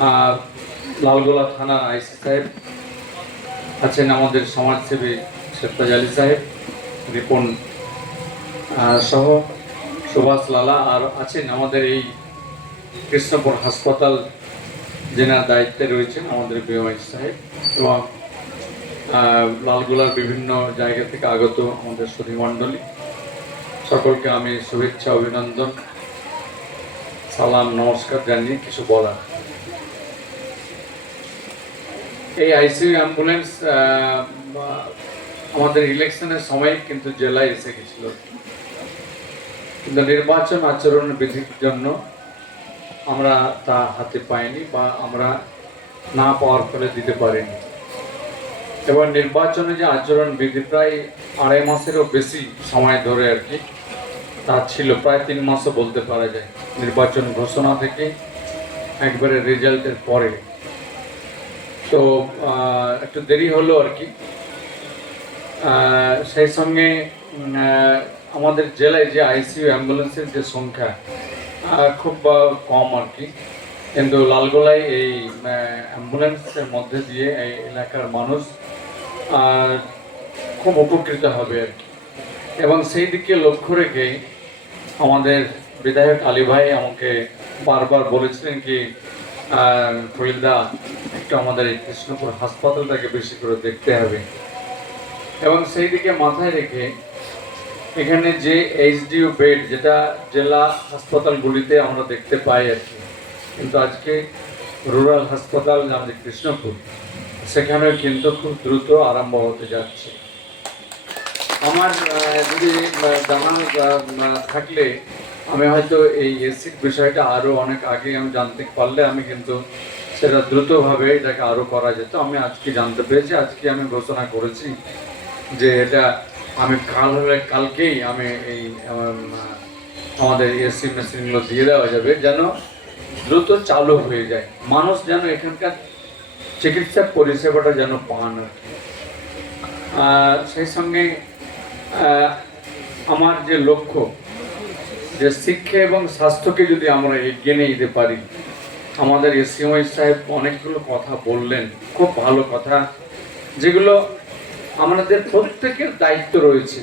লালগোলা থানার আইসি সাহেব আছেন, আমাদের সমাজসেবী শেরতাজ আলী সাহেব, রিপন সহ সুভাষ লালা, আর আছেন আমাদের এই কৃষ্ণপুর হাসপাতাল যেনার দায়িত্বে রয়েছেন আমাদের বিওআই সাহেব, এবং লালগোলার বিভিন্ন জায়গা থেকে আগত আমাদের সুধীমণ্ডলী, সকলকে আমি শুভেচ্ছা, অভিনন্দন, সালাম, নমস্কার জানিয়ে কিছু বলার। এই আইসিইউ অ্যাম্বুলেন্স আমাদের ইলেকশনের সময় কিন্তু জেলায় এসে গেছিল, কিন্তু নির্বাচন আচরণ বিধির জন্য আমরা তা হাতে পাইনি বা আমরা না পাওয়ার ফলে দিতে পারিনি। এবং নির্বাচনে যে আচরণ বিধি প্রায় 2.5 মাসেরও বেশি সময় ধরে আর কি তা ছিল, প্রায় 3 মাসও বলতে পারা যায়, নির্বাচন ঘোষণা থেকে একবারে রেজাল্টের পরে। তো একটু দেরি হলো আর কি। সেই সঙ্গে আমাদের জেলায় যে আইসিইউ অ্যাম্বুলেন্সের যে সংখ্যা খুব কম আর কি, কিন্তু লালগোলায় এই অ্যাম্বুলেন্সের মধ্যে দিয়ে এই এলাকার মানুষ খুব উপকৃত হবে আর কি। এবং সেই দিকে লক্ষ্য রেখে আমাদের বিধায়ক আলী ভাই আমাকে বারবার বলেছিলেন কি ফরিদা, একটু আমাদের এই কৃষ্ণপুর হাসপাতালটাকে বেশি করে দেখতে হবে। এবং সেই দিকে মাথায় রেখে এখানে যে এইচডিইউ বেড, যেটা জেলা হাসপাতালগুলিতে আমরা দেখতে পাই আর কি, কিন্তু আজকে রুরাল হাসপাতাল আমাদের কৃষ্ণপুর, সেখানেও কিন্তু খুব দ্রুত আরম্ভ হতে যাচ্ছে। আমার যদি জানা থাকলে আমি হয়তো এই এসির বিষয়টা আরও অনেক আগে আমি জানতে পারলে আমি কিন্তু সেটা দ্রুতভাবে এটাকে আরও করা যেত। আমি আজকে জানতে পেরেছি, আজকে আমি ঘোষণা করেছি যে এটা আমি কালকেই আমি এই আমাদের এসি মেশিনগুলো দিয়ে দেওয়া যাবে, যেন দ্রুত চালু হয়ে যায়, মানুষ যেন এখানকার চিকিৎসা পরিষেবাটা যেন পান আর কি। সেই সঙ্গে আমার যে লক্ষ্য, যে শিক্ষা এবং স্বাস্থ্যকে যদি আমরা এগিয়ে নিয়ে যেতে পারি, আমাদের এসিওআই সাহেব অনেকগুলো কথা বললেন, খুব ভালো কথা, যেগুলো আমাদের প্রত্যেকের দায়িত্ব রয়েছে।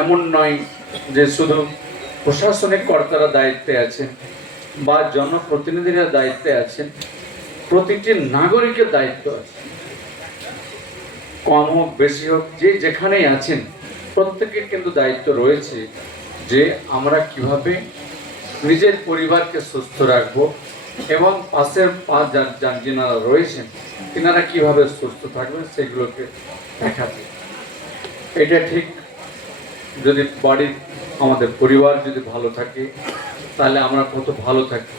এমন নয় যে শুধু প্রশাসনিক কর্তারা দায়িত্বে আছেন বা জনপ্রতিনিধিরা দায়িত্বে আছেন, প্রতিটি নাগরিকের দায়িত্ব আছে। কম হোক বেশি হোক, যে যেখানেই আছেন প্রত্যেকের কিন্তু দায়িত্ব রয়েছে যে আমরা কিভাবে নিজের পরিবারকে সুস্থ রাখবো এবং পাশের যিনারা রয়েছেন তিনারা কিভাবে সুস্থ থাকবেন সেগুলোকে দেখাতে। এটা ঠিক, যদি বাড়ির আমাদের পরিবার যদি ভালো থাকে তাহলে আমরা কত ভালো থাকি।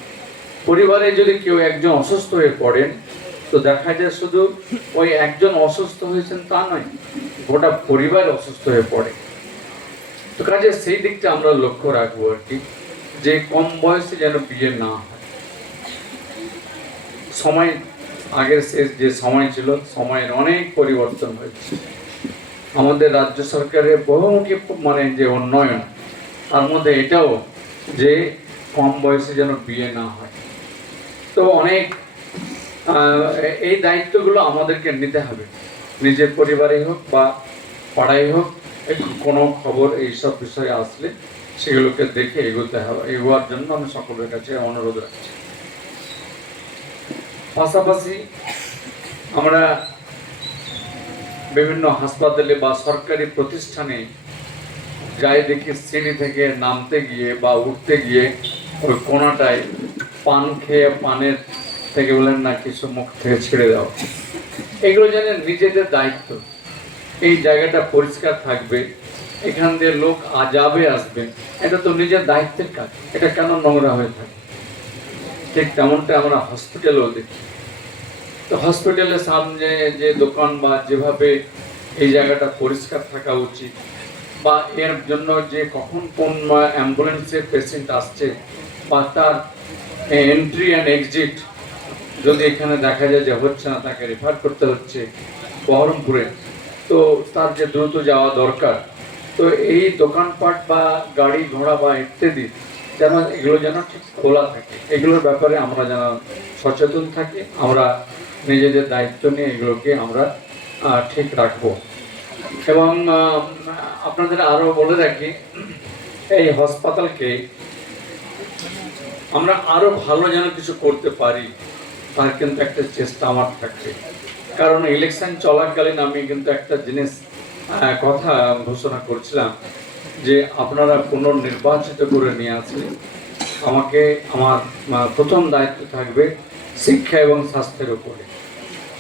পরিবারে যদি কেউ একজন অসুস্থ হয়ে পড়েন, তো দেখা যায় শুধু ওই একজন অসুস্থ হয়েছেন তা নয়, গোটা পরিবার অসুস্থ হয়ে পড়ে। তো কাজে সেই দিকটা আমরা লক্ষ্য রাখবো আর কি, যে কম বয়সে যেন বিয়ে না হয়। সময় আগের শেষ যে সময় ছিল, সময়ের অনেক পরিবর্তন হয়েছে। আমাদের রাজ্য সরকারের বহুমুখী যে উন্নয়ন, তার মধ্যে এটাও যে কম বয়সে যেন বিয়ে না হয়। তো অনেক এই দায়িত্বগুলো আমাদেরকে নিতে হবে, নিজের পরিবারে হোক বা পাড়ায় হোক। কোনো খবর এইসব বিষয়ে আসলে সেগুলোকে দেখে এগোতে হবে, এগোয়ার জন্য আমি সকলের কাছে অনুরোধ রাখছি। পাশাপাশি আমরা বিভিন্ন হাসপাতালে বা সরকারি প্রতিষ্ঠানে যাই দেখি, সিঁড়ি থেকে নামতে গিয়ে বা উঠতে গিয়ে ওই কোনাটায় পান খেয়ে পানের থেকে বলেন না কিছু মুখ থেকে ছেড়ে দাও। এগুলো যেন নিজেদের দায়িত্ব, এই জায়গাটা পরিষ্কার থাকবে, এখান দিয়ে লোক যাবে আসবে, এটা তো নিজের দায়িত্বের কাজ, এটা কেন নোংরা হয়ে থাকে। ঠিক তেমনটা আমরা হসপিটালেও দেখি। তো হসপিটালের সামনে যে দোকান বা যেভাবে এই জায়গাটা পরিষ্কার থাকা উচিত, বা এর জন্য যে কখন কোন অ্যাম্বুলেন্সের পেশেন্ট আসছে বা তার এন্ট্রি অ্যান্ড এক্সিট যদি এখানে দেখা যায় যে হচ্ছে না, তাকে রেফার করতে হচ্ছে বহরমপুরে, তো তার যে দ্রুত যাওয়া দরকার। তো এই দোকানপাট বা গাড়ি ঘোড়া বা ইত্যাদি যেন এগুলো যেন ঠিক খোলা থাকে, এগুলোর ব্যাপারে আমরা যেন সচেতন থাকি, আমরা নিজেদের দায়িত্ব নিয়ে এগুলোকে আমরা ঠিক রাখবো। এবং আপনাদের আরও বলে রাখি, এই হাসপাতালকে আমরা আরও ভালো যেন কিছু করতে পারি, তার কিন্তু একটা চেষ্টা আমার থাকবে। কারণ ইলেকশন চলাকালীন আমি কিন্তু একটা জিনিস কথা ঘোষণা করছিলাম যে আপনারা পুনর্নির্বাচিত করে নিয়ে আসলে আমাকে আমার প্রথম দায়িত্ব থাকবে শিক্ষা এবং স্বাস্থ্যের উপরে।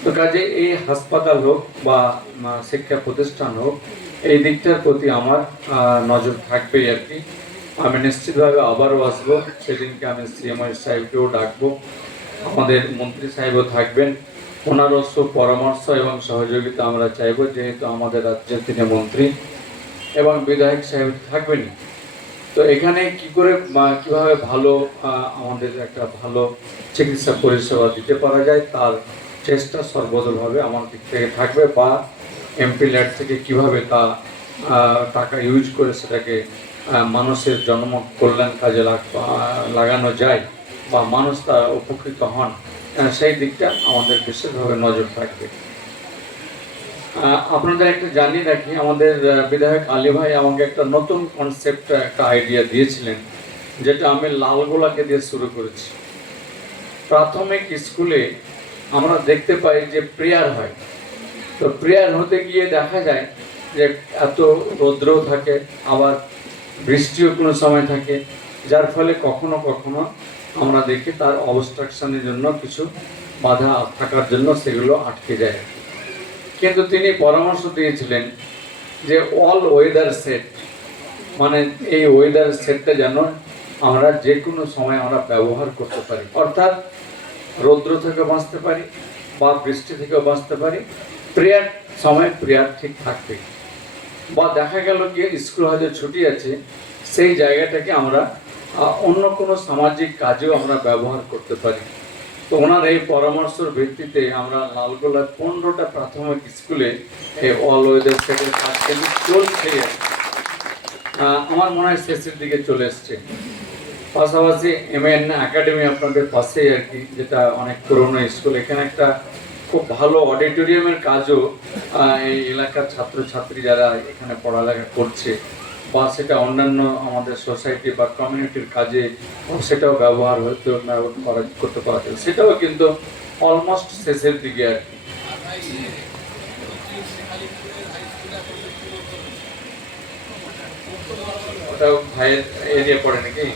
তো কাজে এই হাসপাতাল হোক বা শিক্ষা প্রতিষ্ঠান হোক, এই দিকটার প্রতি আমার নজর থাকবেই আর কি। আমি নিশ্চিতভাবে আবারও আসবো, সেদিনকে আমি সিএমআই সাহেবকেও ডাকবো, আমাদের মন্ত্রী সাহেবও থাকবেন, ওনারও পরামর্শ এবং সহযোগিতা আমরা চাইবো, যেহেতু আমাদের রাজ্যের তিনি মন্ত্রী এবং বিধায়ক সাহেব থাকবেনই। তো এখানে কি করে কিভাবে ভালো আমাদের একটা ভালো চিকিৎসা পরিষেবা দিতে পারা যায় তার চেষ্টা সর্বদলভাবে আমার দিক থেকে থাকবে, বা এমপি ল্যাড থেকে কিভাবে তা টাকা ইউজ করে সেটাকে মানুষের জনমত কল্যাণ কাজে লাগানো যায় বা মানুষ তা উপকৃত হন, সেই দিকটা আমাদের বিশেষভাবে নজর থাকবে। আপনাদের একটা জানিয়ে রাখি, আমাদের বিধায়ক আলী ভাই আমাকে একটা নতুন কনসেপ্ট, একটা আইডিয়া দিয়েছিলেন, যেটা আমি লালগোলাকে দিয়ে শুরু করেছি। প্রাথমিক স্কুলে আমরা দেখতে পাই যে প্রেয়ার হয়, তো প্রেয়ার হতে গিয়ে দেখা যায় যে এত রৌদ্র থাকে, আবার বৃষ্টিও কোনো সময় থাকে, যার ফলে কখনো কখনো আমরা দেখি তার অবস্ট্রাকশনের জন্য কিছু বাধা থাকার জন্য সেগুলো আটকে যায়। কিন্তু তিনি পরামর্শ দিয়েছিলেন যে অল ওয়েদার সেট, মানে এই ওয়েদার সেটটা যেন আমরা যে কোনো সময় আমরা ব্যবহার করতে পারি, অর্থাৎ রৌদ্র থেকে বাঁচতে পারি বা বৃষ্টি থেকেও বাঁচতে পারি, প্রেয়ার সময় প্রেয়ার ঠিক থাকবে। বা দেখা গেল কি স্কুল হয়তো ছুটি আছে, সেই জায়গাটাকে আমরা অন্য কোনো সামাজিক কাজেও আমরা ব্যবহার করতে পারি। তো ওনার এই পরামর্শের ভিত্তিতে আমরা লালগোলার 15টা প্রাথমিক স্কুলে এই অল ওয়েদার সেটের কাজ কিন্তু চলছে, আমার মনে হয় শেষের দিকে চলে এসছে। পাশাপাশি এমএন একাডেমি আপনাদের পাশেই আর কি, যেটা অনেক পুরনো স্কুল, এখানে একটা খুব ভালো অডিটোরিয়ামের কাজও এই এলাকার ছাত্রছাত্রী যারা এখানে পড়ালেখা করছে বা সেটা অন্যান্য আমাদের সোসাইটি বা কমিউনিটির কাজে সেটাও ব্যবহার করতে পারা যায়, সেটাও কিন্তু অলমোস্ট শেষের দিকে আর কি। ওটাও ভাইয়ের এরিয়া পড়ে নাকি?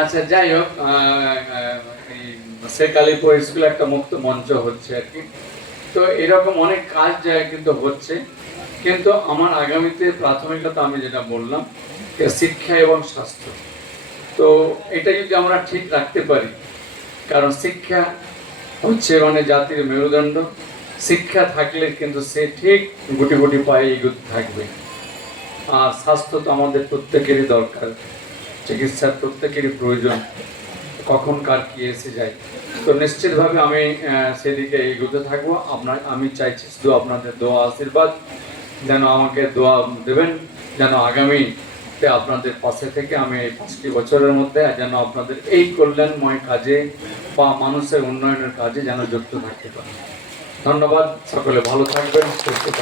আচ্ছা, যাই হোক, শেখ আলিপুর স্কুলে একটা মুক্ত মঞ্চ হচ্ছে আর কি। তো এরকম অনেক কাজ কিন্তু হচ্ছে, কিন্তু আমার আগামীতে প্রাথমিকতা আমি যেটা বললাম শিক্ষা এবং স্বাস্থ্য, তো এটা যদি আমরা ঠিক রাখতে পারি, কারণ শিক্ষা হচ্ছে মানে জাতির মেরুদণ্ড, শিক্ষা থাকলে কিন্তু সে ঠিক গুটি গুটি পায়ে এগোতে থাকবে। আর স্বাস্থ্য তো আমাদের প্রত্যেকেরই দরকার, চিকিৎসার প্রত্যেকেরই প্রয়োজন, কখন কার কি এসে যায়। তো নিশ্চিতভাবে আমি সেদিকে এগোতে থাকবো। আমি চাইছি শুধু আপনাদের দোয়া আশীর্বাদ, যেন আমাকে দোয়া দেবেন, যেন আগামীতে আপনাদের পাশে থেকে আমি এই 5টি বছরের মধ্যে যেন আপনাদের এই কল্যাণময় কাজে বা মানুষের উন্নয়নের কাজে যেন যুক্ত থাকতে পারি। ধন্যবাদ, সকলে ভালো থাকবেন, সুস্থ থাকবেন।